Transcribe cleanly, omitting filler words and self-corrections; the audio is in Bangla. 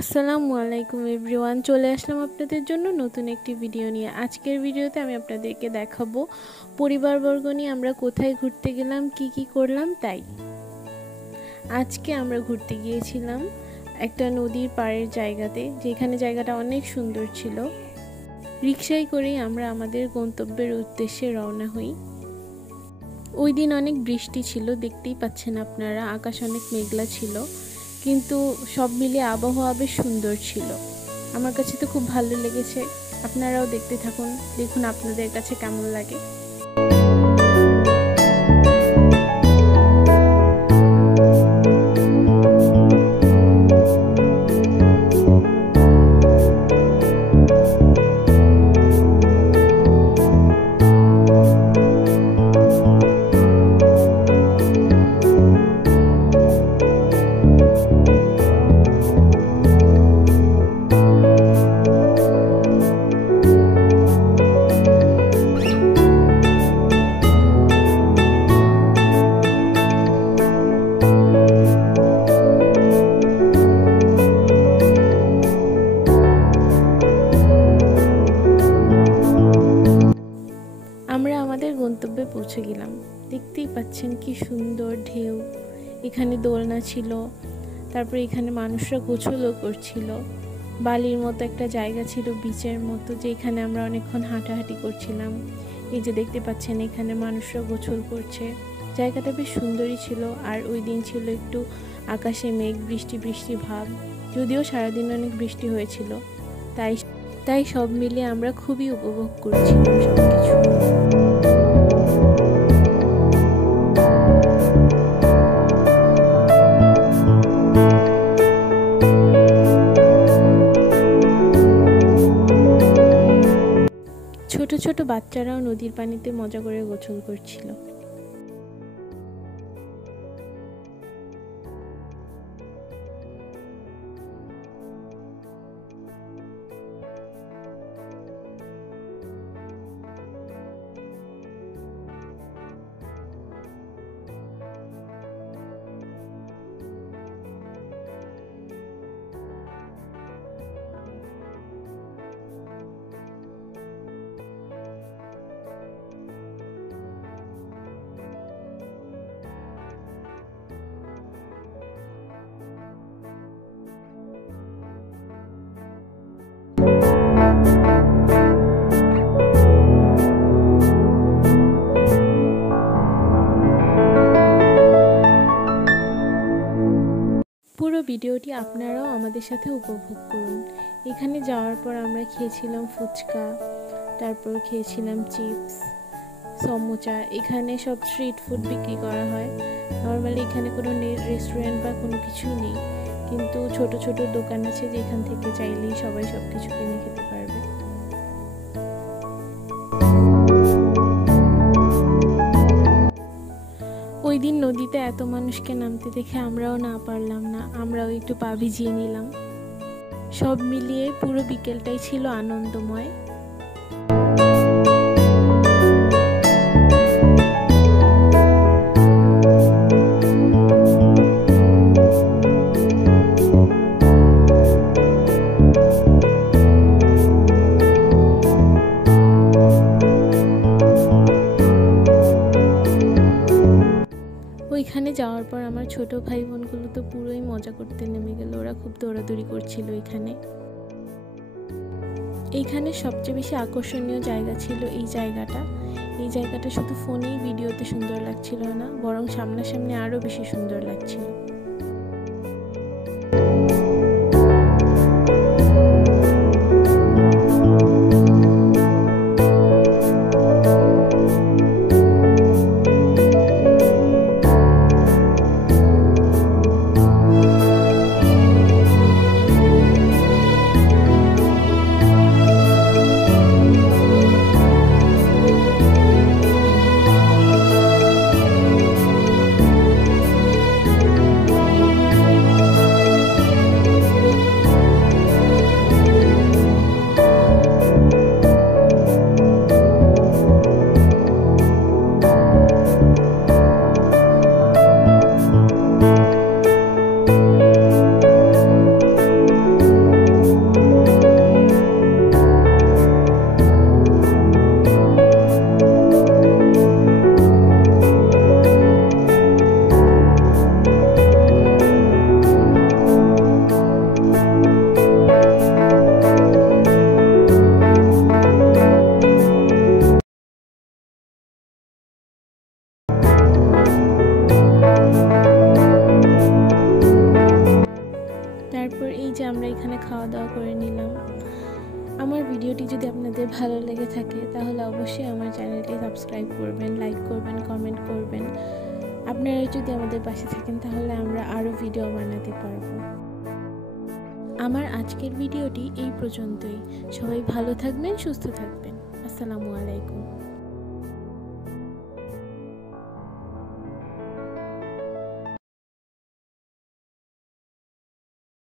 আসসালামু আলাইকুম এভরিওয়ান, চলে আসলাম আপনাদের জন্য নতুন একটি ভিডিও নিয়ে। আজকের ভিডিওতে আমি আপনাদেরকে দেখাবো পরিবারবর্গ নিয়ে আমরা কোথায় ঘুরতে গেলাম, কি করলাম। তাই আজকে আমরা ঘুরতে গিয়েছিলাম একটা নদীর পাড়ের জায়গাতে, যেখানে জায়গাটা অনেক সুন্দর ছিল। রিকশায় করেই আমরা আমাদের গন্তব্যের উদ্দেশ্যে রওনা হই। ওই দিন অনেক বৃষ্টি ছিল, দেখতেই পাচ্ছেন আপনারা, আকাশ অনেক মেঘলা ছিল, কিন্তু সব মিলিয়ে আবহাওয়া বেশ সুন্দর ছিল। আমার কাছে তো খুব ভালো লেগেছে। আপনারাও দেখতে থাকুন, দেখুন আপনাদের কাছে কেমন লাগে। আমরা আমাদের গন্তব্যে পৌঁছে গেলাম। দেখতেই পাচ্ছেন কি সুন্দর ঢেউ। এখানে দোলনা ছিল, তারপরে এখানে মানুষরা গোসলও করছিল। বালির মতো একটা জায়গা ছিল, বিচের মতো, যেখানে আমরা অনেকক্ষণ হাঁটাহাঁটি করছিলাম। এই যে দেখতে পাচ্ছেন এখানে মানুষরা গোসল করছে। জায়গাটা বেশ সুন্দরই ছিল। আর ওই দিন ছিল একটু আকাশে মেঘ, বৃষ্টি বৃষ্টি ভাব, যদিও সারাদিন অনেক বৃষ্টি হয়েছিল। তাই সব মিলিয়ে আমরা খুবই উপভোগ করছিলাম সবকিছু। ছোট ছোট বাচ্চারাও নদীর পানিতে মজা করে গোসল করছিল। পুরো ভিডিওটি আপনারাও আমাদের সাথে উপভোগ করুন। এখানে যাওয়ার পর আমরা খেয়েছিলাম ফুচকা, তারপর খেয়েছিলাম চিপস, সমোচা। এখানে সব স্ট্রিট ফুড বিক্রি করা হয়। নর্মালি এখানে কোনো রেস্টুরেন্ট বা কোনো কিছুই নেই, কিন্তু ছোট ছোট দোকান আছে, যেখান থেকে চাইলেই সবাই সব কিছু কিনে খেতে পারবে। ওই দিন নদীতে এত মানুষকে নামতে দেখে আমরাও না পারলাম না, আমরাও একটু পা ভিজিয়ে নিলাম। সব মিলিয়ে পুরো বিকেলটাই ছিল আনন্দময়। ওইখানে যাওয়ার পর আমার ছোট ভাই বোনগুলো তো পুরোই মজা করতে নেমে গেল। ওরা খুব দৌড়াদৌড়ি করছিল। এইখানে সবচেয়ে বেশি আকর্ষণীয় জায়গা ছিল এই জায়গাটা শুধু ফোনেই ভিডিওতে সুন্দর লাগছিল না, বরং সামনাসামনি আরও বেশি সুন্দর লাগছিল। তারপর এই যে আমরা এখানে খাওয়া দাওয়া করে নিলাম। আমার ভিডিওটি যদি আপনাদের ভালো লেগে থাকে তাহলে অবশ্যই আমার চ্যানেলটি সাবস্ক্রাইব করবেন, লাইক করবেন, কমেন্ট করবেন। আপনারা যদি আমাদের পাশে থাকেন তাহলে আমরা আরও ভিডিও বানাতে পারবো। আমার আজকের ভিডিওটি এই পর্যন্তই। সবাই ভালো থাকবেন, সুস্থ থাকবেন। আসসালামু আলাইকুম।